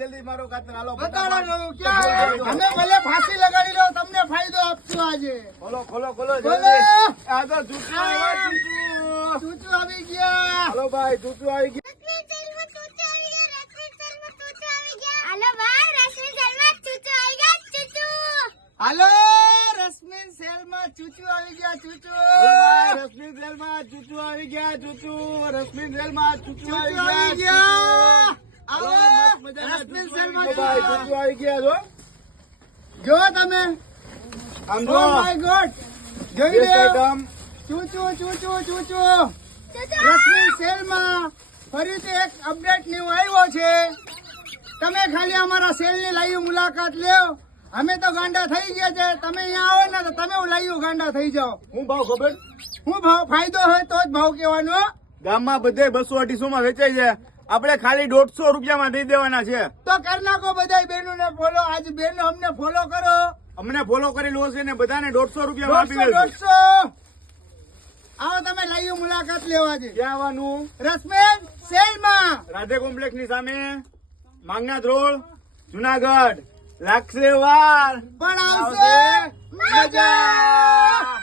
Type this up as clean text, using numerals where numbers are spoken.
જલ્દી મારો કાતર હાલો બતાડો ક્યાં અમે ભલે ફાંસી લગાડી લો તમને ફાયદો આપશું આજે ખોલો ખોલો બોલો આ તો ચૂચુ આવ્યા ચૂચુ આવી ગયા હાલો ભાઈ ચૂચુ આવી ગયા હાલો રશ્મિન સેલમાં ચૂચુ આવી ગયા ચૂચુ રશ્મિ જેલમાં ચૂચુ આવી ગયા ચૂચુ રશ્મિ જેલમાં ચૂચુ ચૂચુ આવી આવી ગયા ગયા હાલો, આવો મસ્ત મજાના રશ્મિન ચૂચુ સેલમાં આવી ગયા. ભાઈ ચૂચુ આવી ગયા જો જો તમે આમ ઓ જો માય ગોડ જોઈ Yes, લો madam. ચૂચુ ચૂચુ ચૂચુ રશ્મિન સેલમાં ફરીથી એક અપડેટ ન્યૂ આવ્યો છે તમે ખાલી અમારા સેલની લાઈવ મુલાકાત લ્યો અમે તો ગાંડા થઈ ગયા છે તમે અહીંયા આવો ને તો તમે લાઈવ ગાંડા થઈ જાઓ હું ભાવ ખબર હું ભાવ ફાયદો હોય તો જ ભાવ કહેવાનો ગામમાં બધે 200-250 માં વેચાય છે આપણે ખાલી 150 રૂપિયામાં દઈ દેવાના છે તો કરી નાખો બધા બહેનો ને ફોલો આજ બહેનો અમને ફોલો કરો અમને ફોલો કરી લો છે ને બધાને 150 રૂપિયામાં આપી 150 દેજો આવો તમે લાઈવ મુલાકાત લેવા છે ક્યાં આવવાનું રશ્મિન સેલમાં રાધે કોમ્પ્લેક્સ ની સામે માંગનાથ રોડ જુનાગઢ લાગશે વાર પણ આવશે મજા